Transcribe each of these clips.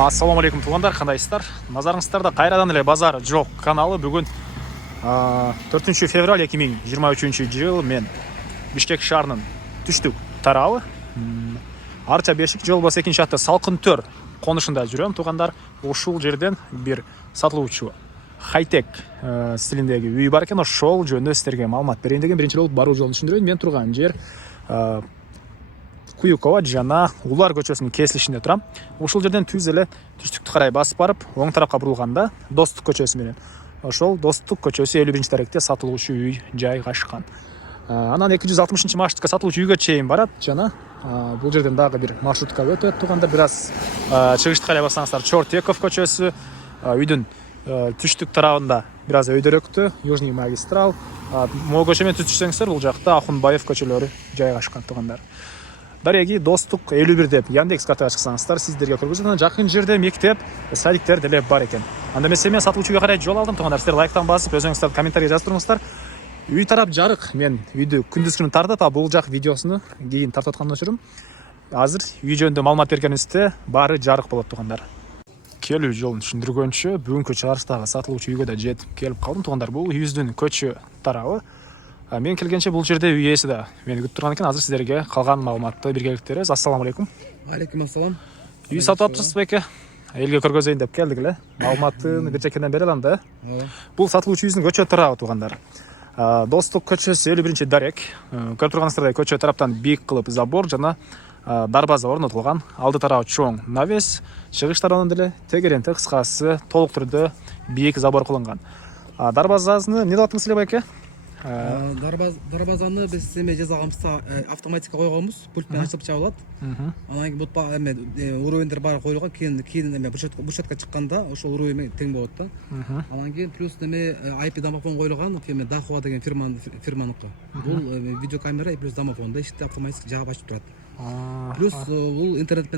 Ассаламу алейкум туғандар, қандайсыздар? Назарыңыздарда қайрадан эле базар жоқ каналы. Бүгін 4 февраль 2023 жыл мен Бишкек шаарынын түштүк тарабы Арча Бешик жол бас 2 атты Салкын Төр конушунда жүрөм туғандар. Ушул жерден бир сатылуучу хайтек стилиндеги үй бар экен. Ошол жөнүндө сиздерге маалымат берейин деген биринчи болуп баруу жолун түшүндүрөйүн. Мен турган жер Куюкова жана Улар көчөсүнүн кесилишинде турам. Ушул жерден түз эле түштүктү карай басып барып, оң тарапка бурулганда Достук көчөсү менен ошол Достук көчөсү 51-даректе сатылуучу үй жайгашкан. Анан 260 маршрутка сатылуучу үйгө чейин барат жана бул жерден дагы бир маршрутка өтөт туганда. Бир аз чыгышты карай бассаңыздар Чортеков көчөсү, үйдүн түштүк тарабында бир аз өйдөрөктө Южный магистрал, могул көчө менен түзүшсөңүздөр бул жакта Ахунбаев көчөлөрү жайгашкан тугандар. Дареги Достук 51 деп Яндекс картага чыксаңыздар сиздерге көргөзөт. Жакын жерде мектеп, садиктер деле бар экен. Анда эмесе мен сатылуучуга карай жол алдым тугандар. Сиздер лайктан басып, өзүңүздөр комментарий жазып туруңуздар. Үй тарап жарык. Мен үйдү күндүз күнү тартып, бул жак видеосуну кийин тартып аткандан өчүрүм. Азыр үй жөнүндө маалымат бергенибизде баары жарык болот тугандар. Келүү жолун түшүндүргөнчө бүгүнкү чыгарыштагы сатылуучу үйгө да жетип келип калдым тугандар. Бул үйүбүздүн көчө тарабы. Мен келгенче бул жерде үй ээси да мени күтүп турган экен. Азыр сиздерге калган маалыматты биргеликте беребиз. Ассаламу алейкум. Алейкум ассалам. Үй сатып атыпсыз беке? Элге көргөзөйүн деп келдик эле. Маалыматын бир чекеден бере алам да. Бул сатылуучу үйүбүздүн көчө тарабы тугандар. Достук көчөсү 51-дарек. Көрүп турганыңыздардай көчө тараптан бийик кылып забор жана дарбаза орнотулган. Алды тарабы чоң навес, чыгыш тарабынан деле тегеренте кыскасы толук түрдө бийик забор кылынган. Дарбазаны эмне деп аттыңыз эле беке? Дарбазаны биз эме жасаганбызда автоматика койгонбуз, пульт менен ачылып чабылат. Анан кийин уровеньдер баары коюлган. Кийин эме бурчатка чыкканда ошол уровень тең болот да. Анан кийин плюс эме IP домофон коюлган, эме Дахуа деген фирманыкы. Бул видеокамера и плюс домофон да эшикти автоматически жаап ачып турат. Плюс бул интернет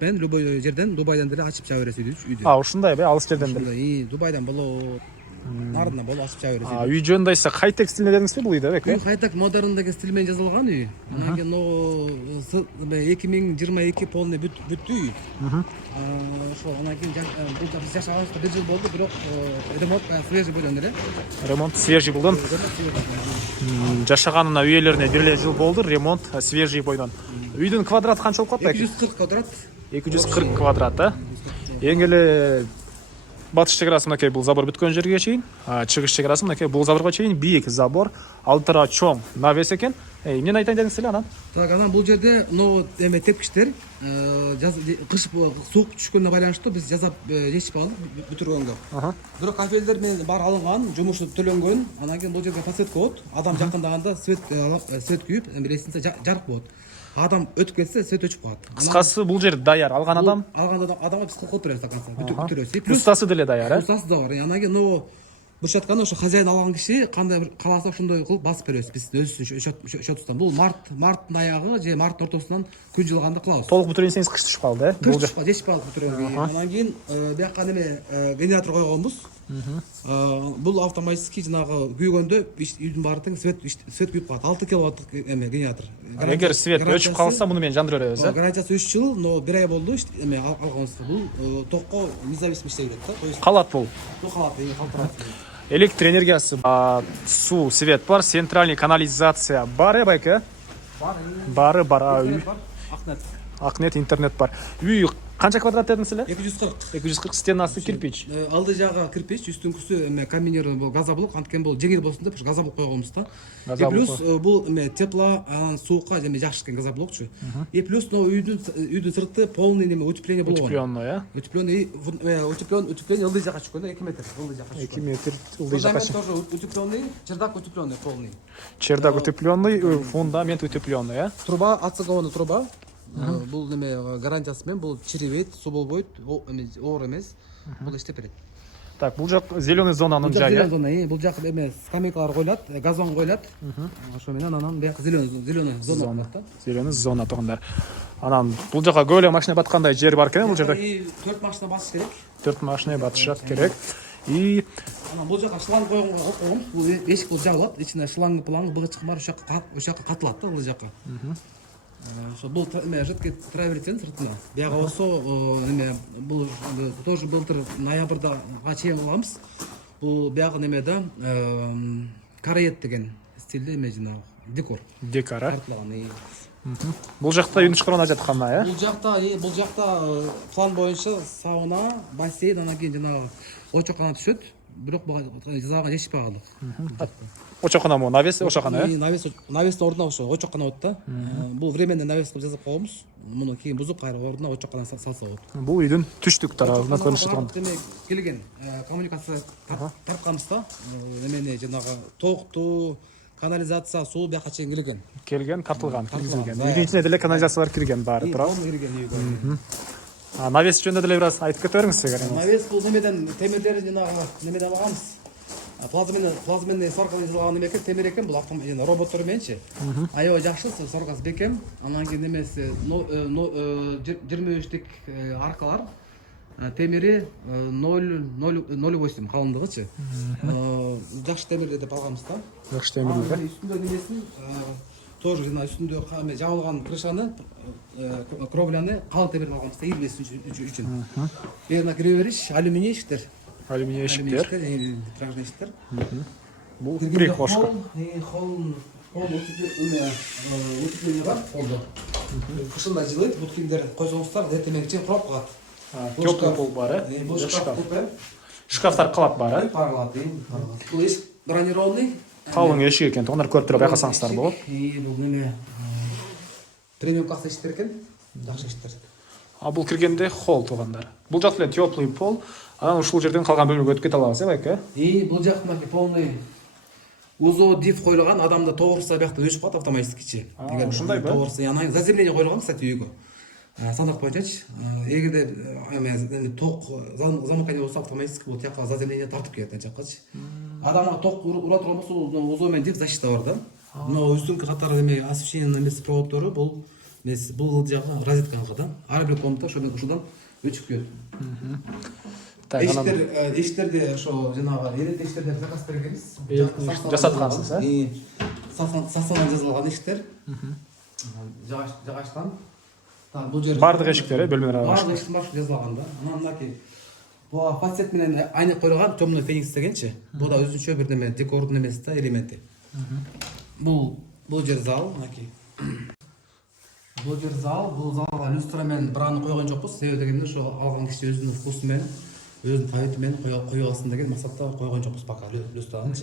менен любой жерден, Дубайдан деле ачып чаба бересиз үйдү. Ушундай бе, алыс жерден деле. Дубайдан болот. Нарында болот, ачып чаба бересиз. Үй жөнүндө айса хайтек стилинде дедиңизби бул үйдө беке? Хайтек модерн деген стиль менен жасалган үй. Анан кийин 2022 полный бүттү үй. Ошол анан кийин бул биз жашаганыбызга 1 жыл болду, бирок ремонт свежий бойдон эле. Ремонт свежий болдон. Жашаганына үйелерине 1 жыл болду, ремонт свежий бойдон. Үйдүн квадраты канча болуп калат беке? 240 квадрат. 240 квадрат, Эң эле батыш чекарасы мынакей бул забор бүткөн жерге чейин, чыгыш чекарасы мынакей бул заборго чейин бийик забор, алды тарабы чоң навес экен. Эмнени айтайын дедиңиз эле анан? Так, анан бул жерде эме тепкичтер кыш суук түшкөнүнө байланыштуу биз жазап жечип алдык бүтүргөнгө. Бирок кафелдер менен баары алынган, жумушу төлөнгөн. Анан кийин бул жерде подсветка болот. Адам жакындаганда свет күйүп, лестница жарык болот. Адам өтүп кетсе свет өчүп калат. Кыскасы бул жер даяр. Алган адамга биз кылып беребиз до конца. Бүтүрөбүз. Устасы деле даяр, Устасы да бар. Анан кийин бурчатканы ошо хозяин алган киши кандай бир кааласа ошондой кылып басып беребиз. Биз өзүбүздүн счетубуздан. Бул марттын аягы же марттын ортосунан күн жылганда кылабыз. Толук бүтүрөйүн десеңиз кыш түшүп калды, Бул жер жечип калды бүтүргөнгө. Анан кийин бияка генератор койгонбуз. Бул автоматически жанагы күйгөндө үйдүн баары тең свет күйүп калат. 6 киловатттык эме генератор. Эгер свет өчүп калса, муну менен жандырып беребиз, Гарантиясы 3 жыл, но 1 ай болду эме алганыбызда. Бул токко независимо иштей берет да. Калат бул. Калат, калтырат. Электр энергиясы, суу, свет бар, центральный канализация бар, байке? Бары бар. Акнет, интернет бар. Үй канча квадрат дедиңиз эле? 240 стенасы кирпич. Алды жагы кирпич, үстүңкүсү эме комбинированный газоблок, анткени бул жеңил болсун деп газоблок койгонбуз да. Плюс бул эме тепло, анан суукка эме жакшы экен газоблокчу. И плюс үйдүн сырты полный эме утепление болгон. Утепление ылдый жака чыкканда 2 метр ылдый жака чыккан. 2 метр ылдый жака чыккан. Тоже утепленный, чердак утепленный полный. Чердак утепленный, фундамент утепленный, Труба, отцегованный труба. Бул неме гарантиясы менен бул чирибейт, суу болбойт, оор эмес. Бул иштеп берет. Так, бул жак зеленый зонанын жайы. Зеленый зона, бул жак эме скамейкалар коюлат, газон коюлат. Ошо менен анан бияка зеленый зона да. Зеленый зона тугандар. Анан бул жака көп эле машина баткандай жер бар экен бул жерде. 4 машина басыш керек. 4 машина батышат керек. И анан бул жака шланг койгонбуз. Бул эшик бул жабылат. Ичине шланг планг быгычкы бар, ошо жака катылат да, бул жака. ошо бул эме жидкий траверстен сыртына. Бияга болсо эме бул тоже былтыр ноябрда чейин кылганбыз. Бул бияга неме да караед деген стилде эме жанагы декор. Декор, а? Тартылган. Бул жакта үйдүн ичкарына жаткан, э? Бул жакта план боюнча сауна, бассейн, анан кийин жанагы очоккана түшөт. Бирок буга жазалган эч багалык. Очоккана му навес ошокана, э? Навестин ордуна ошо очоккана болот да. Бул временный навес кылып жазып койгонбуз. Муну кийин бузуп кайра ордуна очоккана салса болот. Бул үйдүн түштүк тарабына көрүнүш турган. Эме келген коммуникация тартканбыз да. Эмени жанагы токту, канализация, суу бияка чейин келген. Келген, тартылган, киргизилген. Үйдүн ичине деле канализациялар кирген баары, туурабы? Кирген. Навес жөнүндө деле бир аз айтып кете бериңиз сегер. Навес бул немеден темирлер жанагы немеден алганбыз. Плазменный сваркадан жасалган неме экен, темир экен, бул роботтор мененчи. Аябай жакшы, сваркасы бекем. Анан кийин немеси 23-тик аркалар. Темири 0,08 калындыгычы. Жакшы темир деп алганбыз да. Жакшы темирлер. Үстүндө немесин тоже жана үстүндө жабылган крышаны, кровляны калың темир алганбыз да 25 үчүн. Бияна кире бериш алюминий эшиктер. Алюминий эшиктер. Тражный эшиктер. Бул прихожка. Холл утепление бар, холдо. Кышында жылыйт, бут кийимдер койсоңуздар, эртең чейин курап калат. Теплый пол бар, э? Бул шкаф. Шкафтар калат бар, э? Паралат. Бул эшик бронированный. Калың эшик экен, тоңдар көрүп туруп байкасаңыздар болот. Бул неме премиум класс эшиктер экен. Жакшы эшиктер. А бул киргенде холл туугандар. Бул жакта эле теплый пол. Анан ушул жерден калган бөлмөгө өтүп кете алабыз, э, байке? Бул жакта полный УЗО диф коюлган, адамды тогурса биякта өчүп калат автоматически. Ушундайбы? Тогурса, анан заземление коюлган, кстати, үйгө. Сандык боюнчачы. Эгерде ток замыкание болсо автоматически бул жакка заземление тартып келет ана жаккачы. Адамга ток ура турган болсо, УЗО менен диф защита бар да. Но үстүнкү катары эме освещение эмес проводдору бул жагы розеткага да. Ар бир комната ошодан өчүп келет. Эшиктерде ошо жанагы электр эшиктерде заказ бергенбиз. Жасаткансыз, э? Сасанан жазылган эшиктер. Жагачтан. Бул жер Бардык эшиктер, бөлмөлөр бар. Бардык эшиктер бар жазылган да. Анан мынакей буга фасет менен айнек коюлган темный феникс дегенчи. Бул да өзүнчө бир неме декордун эмеси да, элементи. Бул жер зал, мынакей. Бул жер зал, бул залга люстра менен браны койгон жокпуз. Себеби дегенде ошо алган киши өзүнүн вкусу менен, өзүнүн табиты менен кое алсын деген максатта койгон жокпуз пока люстраны.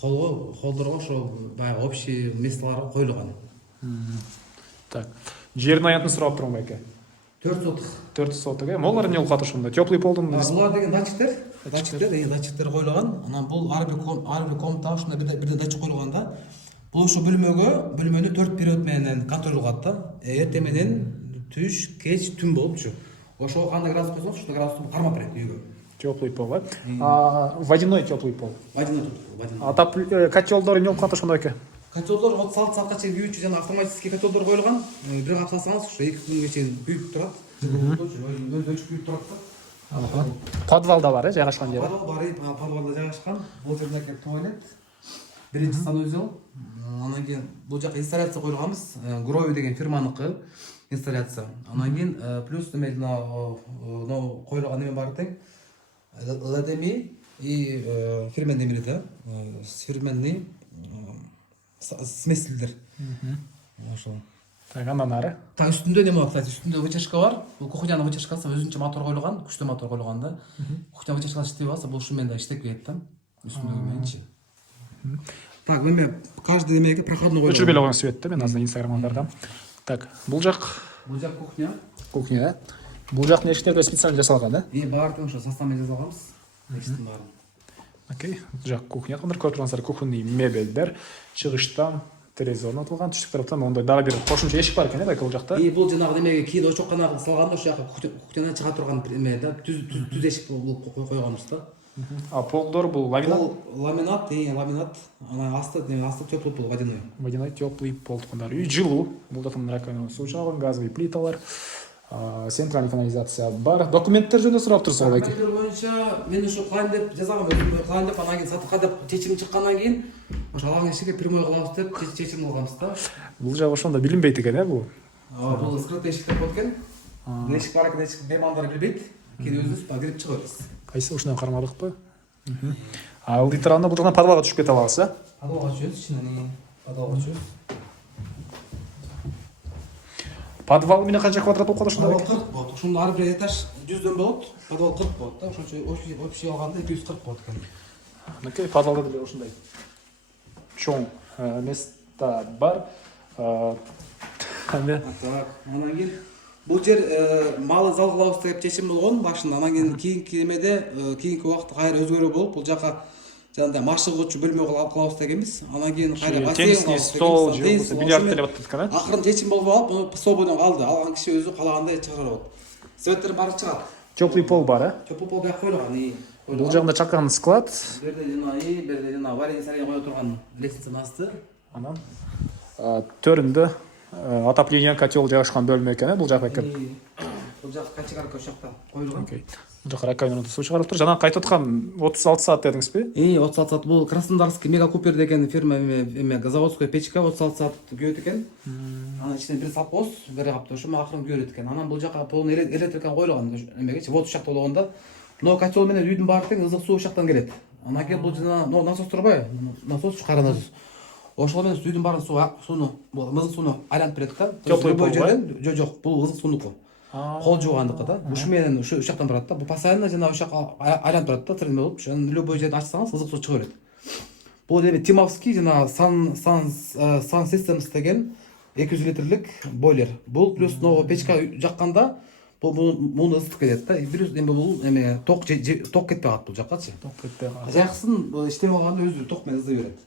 Холдорго ошо баягы общий местолар коюлган. Так. Жердин аянтын сурап турам байке. 4 соток. 4 соток, э? Молар эмне кылып ошондо? Теплый полдун Булар деген датчиктер коюлган. Анан бул ар бир комната ушундай бир датчик коюлган да. Бул ошо бөлмөнү 4 период менен контроль кылат да. Эртең менен, түш, кеч, түн болупчу. Ошо кандай градус койсоңуз, ошол градусту кармап берет үйгө. Теплый пол, э? Водяной теплый пол. Водяной. Котелдор эмне кылып калат ошондо байке? Котелдор 30 саатка чейин күйүүчү жана автоматический котелдор коюлган. Бир капсаңыз ошо 2 күнгө чейин күйүп турат. Өзү күйүп турат да. Подвалда бар, э, жайгашкан жери. Подвалда жайгашкан. Бул жердеги туалет. Биринчи санузел. Анан кийин бул жака инсталляция коюлганбыз. Грови деген фирманыкы инсталляция. Анан кийин плюс эме коюлган неме бар тең. Ладеми и фирменный эмери да. Фирменный смесителдер. Ошол. Так, андан ары. Так, үстүндө неме бар, кстати, үстүндө вытяжка бар. Бул кухнянын вытяжкасы өзүнчө мотор коюлган, күчтүү мотор коюлган да. Кухня вытяжкасы иштебей калса, бул ушу менен да иштеп кетет да. Үстүндөгү мененчи. Так, эме каждый эмеге проходной коюлган. Өчүрбөй эле койгон светти, мен азыр Инстаграмга бардым. Так, бул жак кухня. Кухня, э? Бул жактын эшиктерде специально жасалган, э? Баардыгы ошо составмен жасалганбыз. Эшиктин баарын. Окей, бул жак кухня. Кандай көрүп тургансыздар, кухонный мебелдер, чыгыштан терезе орнотулган, түштүк тараптан мондай дагы бир кошумча эшик бар экен, байке бул жакта. Бул жанагы немеге кийин очоккана салганда ошол жака кухнядан чыга турган эме да, түз эшик койгонбуз да. А полдор бул ламинат? Ламинат. Анан асты теплый пол, водяной. Водяной теплый пол тукандар. Үй жылуу. Бул жактан раковина, суу чыгабын, газовый плиталар. центральный канализация бар. Документтер жөнүндө сурап турсуз го байке. Документтер боюнча мен ушу кылайын деп жазгам, өзүм кылайын деп, анан кийин сатыкка деп чечим чыккандан кийин ошо алаңдын ишиге прямой кылабыз деп чечим кылганбыз да. Бул жагы ошондо билинбейт экен, бул. Бул скрытый эшик деп коет экен. Эшик бар экен, эшик меймандар билбейт. Кийин өзүбүз кирип чыгабыз. Кайсы ушунан кармадыкпы? Ылдыйтыр анда бул жактан подвалга түшүп кете алабыз, Подвалга түшөбүз, ичинен подвалга түшөбүз. Подвал менен канча квадрат болуп калат ошондо? Подвал 40 болот. Ошондо ар бир этаж 100дөн болот. Подвал 40 болот да. Ошончо общий алганда 240 болот экен. Мынакей подвалда деле ушундай чоң места бар. Так, анан кийин бул жер малый зал кылабыз деп чечим болгон башында. Анан кийин кийинки эмеде кийинки убакытта кайра өзгөрүү болуп, бул жака жана машыгуучу бөлмө кылабыз дегенбиз. Анан кийин кайра бассейн теннисный стол, бильярд делеп атат экен, Акырын чечим болуп алып, муну свободон калды. Алган киши өзү каалагандай чыгара алат. Светтер баары чыгат. Теплый пол бар, Теплый пол бияк коюлган. Бул жагында чакан склад. Берде жана варенье сарайга кое турган лестницанын асты. Анан төрүндө отопление, котел жайгашкан бөлмө экен, бул жак экен. Бул жак качегарка ошол жакта коюлган. Бул жака раковинада суу чыгарып тур. Жана кайтып аткан 36 саат дедиңизби? 36 саат бул Краснодарский Мега Купер деген фирма заводской печка 36 саат күйөт экен. Анан ичинен бир салып коебуз, бери капты ошо акырын күйөрөт экен. Анан бул жака полный электрика коюлган эмегечи, вот ушакта болгондо. Но котел менен үйдүн баары тең ызык суу ушактан келет. Анан кийин бул жана насос турбайбы? Насос кара насос. Ошол менен үйдүн баарын сууну, бул ызык сууну айлантып берет да. Теплый пол бар? Жок, бул ызык суунуку. Кол жуугандыкы да. Ушу менен ушу жактан турат да. Бул постоянно жана ушакка айланып турат да, тирме болуп. Ошон любой жерден ачсаңыз ызык суу чыга берет. Бул эми Тимовский жана Сан Systems деген 200 литрлик бойлер. Бул плюс новый печка жакканда муну ысытып кетет да. Бир эми бул эме ток кетпей калат бул жаккачы. Ток кетпей калат. Жаксын иштеп алганда өзү ток менен ызый берет.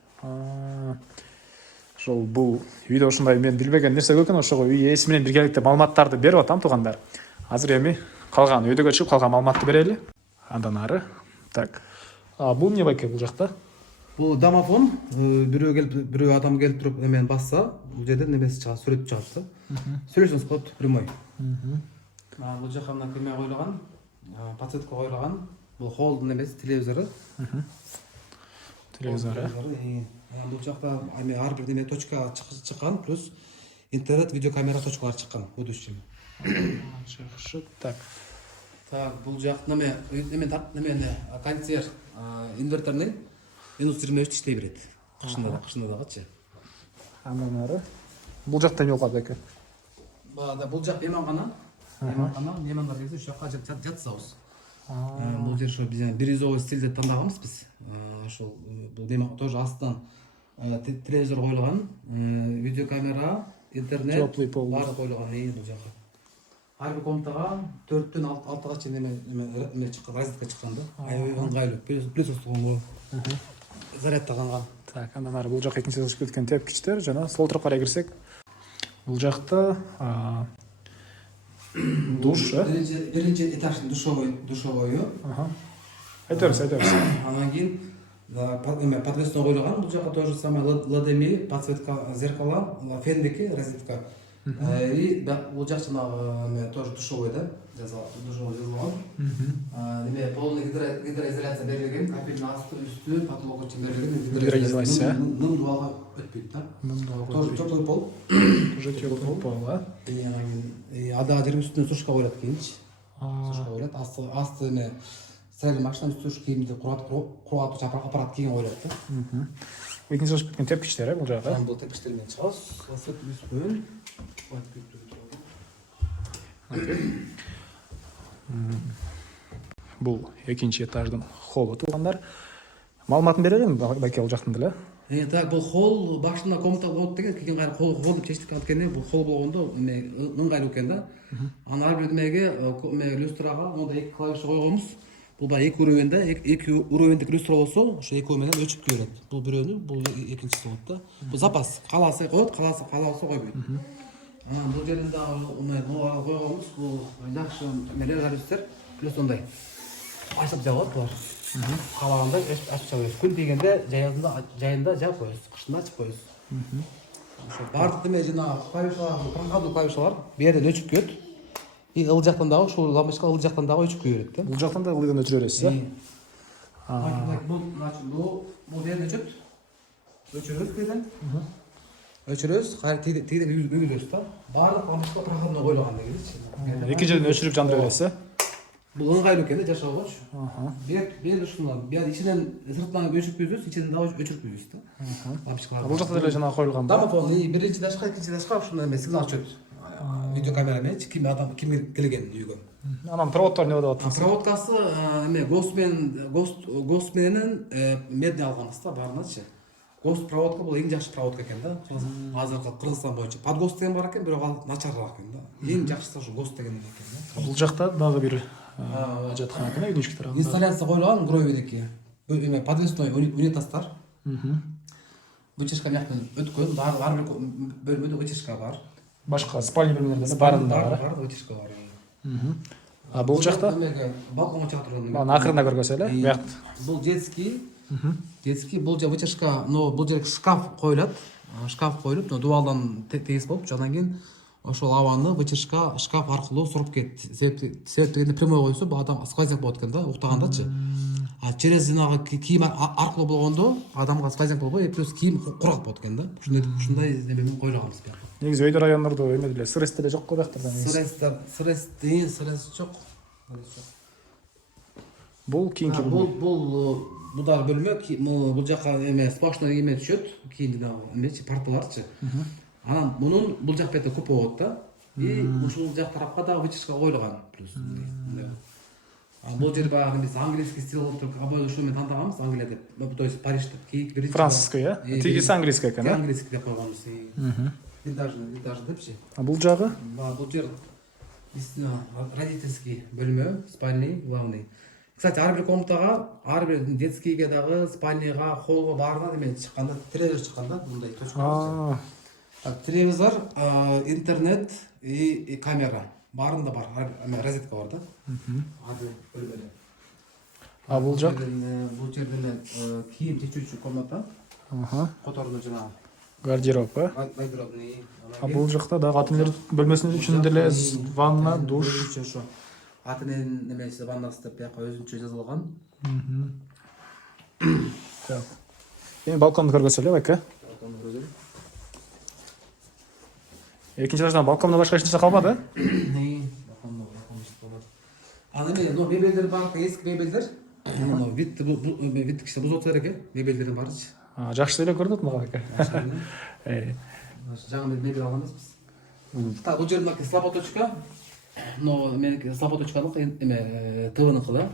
Ошол бул үйдө ушундай мен билбеген нерсе көп экен, ошого үй ээси менен биргеликте маалыматтарды берип атам туугандар. Азыр эми калган өйдөгө чыгып калган маалыматты берели. Андан ары. Так. Бул эмне байке бул жакта? Бул домофон, бирөө адам келип туруп эмен басса, бул жерден немеси чыгат, сүрөт чыгат да. Сүйлөшсөңүз болот прямой. Бул жака мына кеме коюлган, подсветка коюлган. Бул холдун немеси, телевизору. Телевизору. Бул жакта эми ар бир неме точка чыккан, плюс интернет видеокамера точкалары чыккан, будущем. Жакшы. Так. Так, бул жак неме консьерж инверторный минус 23 иштей берет. Кышында дагычы. Андан ары. Бул жакта эмне болот экен? Бул жак мейманкана. Меймандар келсе ушул жакка жатсабыз. Бул жер ошо биз бирюзовый стилде тандаганбыз биз. Ошол бул мейман тоже астынан телевизор коюлган, видеокамера, интернет, теплый пол баары коюлган бул жака. Ар бир комнатага 4дөн 6га чейин эме чыккан, розетка чыккан да. Ыңгайлуу, плюс устуган зарядтаган. Так, андан ары бул жака экинчи өтүп кеткен тепкичтер жана сол тарапка карай кирсек, бул жакта душ, биринчи этаждын душовойу. Айта берсиз. Анан кийин подвесно коюлган, бул жака тоже самое ладеми, подсветка зеркала, фендики, розетка. И бул жак жанагы тоже душовой да, душовой жазылган. Неме полный гидроизоляция берилген, капельдин асты, үстү, потолок үчүн берилген. Гидроизоляция. Нын дубалга өтпөйт да. Тоже теплый пол. Тоже теплый пол, Ада жерим үстүнө сушка коюлат кийинчи. Сушка коюлат, асты эме стиральный машина үстү кийимди кургатуучу аппарат кийин коюлат да. Экинчи өтүп кеткен тепкичтер, бул жагы. Бул тепкичтер менен чыгабыз. Басып үстүн. Бул экинчи этаждын холлу туугандар. Маалыматын берелим байке бул жактын деле. Так, бул холл башында комната болот деген, кийин кайра холл деп чечип кеткенде, бул холл болгондо ыңгайлуу экен да. Анан ар бир немеге люстрага монда 2 клавиш койгонбуз. Бул баягы 2 уровеньде, 2 уровеньдик люстра болсо, ошо экөө менен өчүп күйөрөт. Бул бирөөнү, бул экинчиси болот да. Бул запас. Кааласа коет, кааласа койбойт. Анан бул жерин дагы койгонбуз. Бул жакшы эмелер гарюстер, плюс ондай ачып жабылат булар. Каалагандай ачып жабабыз. Күн тийгенде жайында жаап коебуз, кышында ачып коебуз. Бардык неме жана клавишалар, проходной клавишалар бу жерден өчүп күйөт. И ыл жактан дагы ушул лампочка ыл жактан дагы өчүп күйөрөт да. Бул жактан да ылдыйдан өчүрө бересиз, э? Бул значит бул жерден өчөт. Өчүрөбүз кайдан? Өчүрөбүз, кайра тегиден үйгүзөбүз да. Баардык лампочка проходной коюлган дегенчи. Эки жерден өчүрүп жандыра бересиз, э? Бул ыңгайлуу экен да жашоогочу. Бер ушундан, бияк ичинен сыртынан өчүрүп күйөбүз, ичинен дагы өчүрүп күйөбүз да. Лампочкалар. Бул жакта деле жана коюлган да. Домофон биринчи этажга, экинчи этажга ушундай эме сигнал чөт. Видеокамера менен ким келген үйгө. Анан проводдор эмне болуп атат? Проводкасы эме ГОСТ менен медне алганбыз да баарыначы. ГОСТ проводка бул эң жакшы проводка экен да. Азыркы Кыргызстан боюнча. Подгост деген бар экен, бирок ал начарыраак экен да. Эң жакшысы ушу ГОСТ деген экен да. Бул жакта дагы бир жаткан экен, үйдүн ички тарабында. Инсталляция коюлган гровидеки. Эме подвесной унитаздар. Вытяжка мектен өткөн, ар бир бөлмөдө вытяжка бар. Башка спальня бөлмөлөрдө баарында бар. Бар, вытяжка бар. А бул жакта балконго чыга турган. Мана акырында көргөзө эле. Буяк. Бул детский. Детский бул же вытяжка, но бул жерге шкаф коюлат. Шкаф коюлуп, но дубалдан тегиз болуп, андан кийин ошол абаны вытяжка шкаф аркылуу суруп кетти. Себеп дегенде прямой койсо, бул адам сквозняк болот экен да, уктагандачы. А через жанагы кийим аркылуу болгондо адамга сквозняк болбой, плюс кийим кургак болот экен да. Ушундай эме коюлганбыз бияка. Негизи өйдө райондордо эме деле сырес деле жок го бияктарда. Сырес жок. Бул кийинки Бул дагы бөлмө, бул жака эме сплошной эме түшөт, кийин дагы эмечи парталарчы. Анан мунун бул жак бетте купа болот да. И ушул жак тарапка дагы вытяжка коюлган плюс. Бул жер баягы биз английский стиль болуп туруп, абой ушул менен тандаганбыз, Англия деп. То есть Парижде кийик биринчи. французский, э? Тигиси английский экен, э? Английский деп койгонбуз. Винтаж депчи. А бул жагы? Бул жер родительский бөлмө, спальный, главный. Кстати, ар бир комнатага, ар бир детскийге дагы, спальныйга, холлго баарына эме чыкканда, телевизор чыкканда, мындай точка. Телевизор, интернет и камера. Баарында бар, розетка бар да. Бөлмөдө. А бул жак? Бул жерде кийим чечүүчү комната. Которду жана Гардероб, э? гардеробный. А бул жакта дагы атын бөлмөсүнүн үчүндө деле ванна, душ. Атынын немеси ваннасы деп бияка өзүнчө жазылган. Эми балконду көргөзсө эле, байке. Экинчи этаждан балкондон башка эч нерсе калбады, э? Ал эме, мебелдер бар, эски мебелдер. Вид киши бузот керек, мебелдердин барычы. Жакшы эле көрүнөт мага, байке. Жаңы мебель алган эмеспиз. Так, бул жердин слаботочка. Но меники слаботочкалык эме ТВныкы да.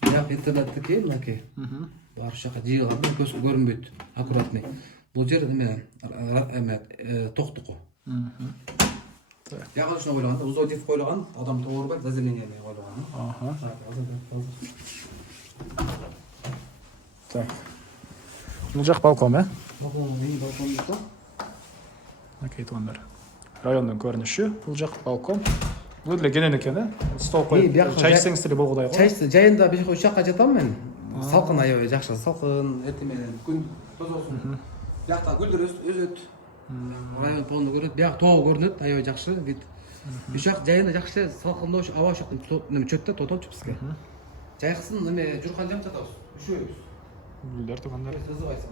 Бияк интернеттики, мынакей. Бар жака жыйылган, көзгө көрүнбөйт, аккуратный. Бул жер эме токтуку. Ягы ушуна коюлган да, узодив коюлган, адам тоорбай, заземление коюлган. Так. Бул жак балкон, э? Балкон. Окей, туугандар. Райондун көрүнүшү, бул жак балкон. Бул деле кенен экен, э? Стол коюп, чай ичсеңиз деле болгудай го. Чай жайында беш жакка жатам мен. Салкын аябай жакшы, салкын, эртең менен күн тозосун. Биякта гүлдөр өсөт. Район полный көрүнөт. Бияк тоо көрүнөт, аябай жакшы вид. Ушак жайында жакшы салкындоо, аба ушактан неме чөттө тотолчу бизге. Жайкысын эме журкан жам жатабыз. Üşөбүз. Гүлдөр туугандар. Ызыбайсың.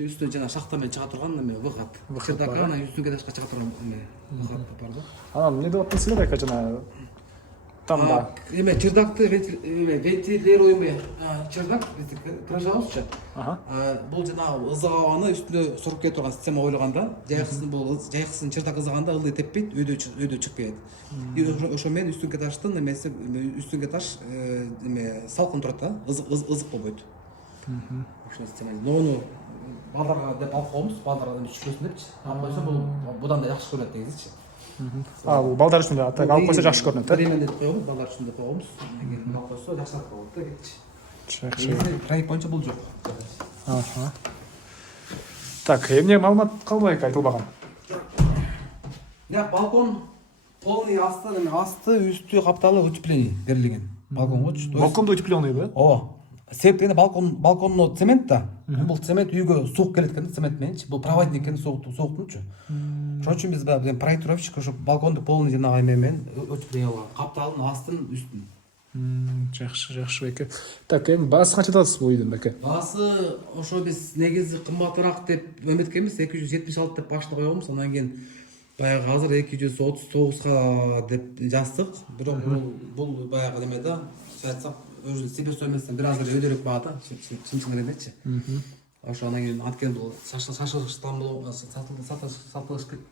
Үстүнө жана шахтамен чыга турган эме выход. Чердака анан үстүнгө дашка чыга турган эме выход бар да. Анан эмне деп атпайсыңар байка жана там да. Эме чердакты вентилируемый чердак биз кыражабызчы. Бул жана ызык абаны үстүнө суруп кете турган система коюлган да. Жайкысын чердак ызыганда ылдый теппейт, өйдө чыгып кетет. Ошо менен үстүнгө таштын эмеси үстүнгө таш эме салкын турат да, ызык болбойт. Ошо система. Нону балдарга деп алып коебуз, балдар түшпөсүн депчи. Алып койсо бул будан да жакшы көрүнөт дегизичи. Бул балдар үчүн да алып койсо жакшы көрүнөт, э? Временно деп коебуз, балдар үчүн деп коебуз. Эгер алып койсо жакшыраак болот да, кетчи. Жакшы. Проект боюнча бул жок. Так, эмне маалымат калды байка айтылбаган? Бияк балкон полный асты, үстү капталып утепление берилген. Балконгочу. Балкондо утеплённый, да? Ооба. себеп дегенде балконный цемент да. Бұл цемент үйге суық келеді екен цемент мененші. Бұл проводник екен суықтыншы. Ошон үчүн биз баягы проектировщик ошо балконду полный жанагы эмен өчүп алган. Капталын, астын, үстүн. Жакшы беке. Так, эми баасы канча атасыз бул үйдүн беке? Баасы ошо биз негизи кымбатыраак деп эметкенбиз, 276 деп башында койгонбуз. Андан кийин баягы азыр 239га деп жаздык. Бирок бул баягы неме да, айтсак, өзү себестоимостьтен бир азыр өйдөрөөк баада, чын элемечи. Ошо андан кийин анткени бул шашлыктан сатылыш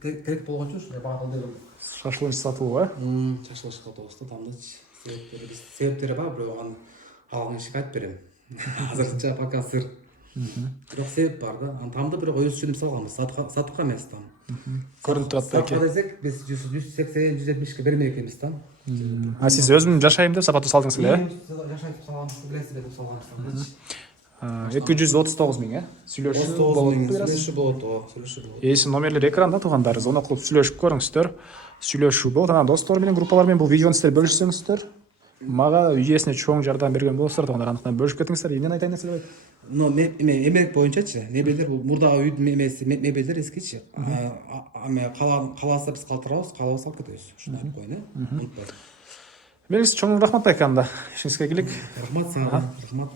керек болгон үчүн ушундай баа кылдырып. Шашлык сатылуу, Шашлык сатылышты тамдычы. Себептери бар, бирок аны алган кишиге айтып берем. Азырча пока сыр. Бирок себеп бар да. Аны тамды бирок өз үчүн салганбыз, сатыкка эмес там. Көрүнүп турат беке. Сатыкка десек биз 180-170ке бермек экенбиз да. А сиз өзүм жашайм деп сапаттуу салдыңыз беле? Жашайт салганбыз, билесиз деп салганбыз. 239 миң, Сүйлөшүү болот бир аз. Сүйлөшүү болот, сүйлөшүү болот. Эсин номерлер экранда туугандар, звонок кылып сүйлөшүп көрүңүздөр. Сүйлөшүү болот. Анан достор менен, группалар менен бул видеону сиздер бөлүшсөңүздөр, мага үйесине чоң жардам берген болсоңуздар, туугандар, андыктан бөлүшүп кетиңиздер. Эмнени айтайын десем, Но эмерек боюнчачы, мебелдер бул мурдагы үйдүн эмеси, мебелдер эскичи. Каласа биз калтырабыз, калабаса алып кетебиз. Ушуну айтып коеюн, Унутпай. Меңиз чоң рахмат беке анда. Ишиңизге ийгилик. Рахмат сага, рахмат.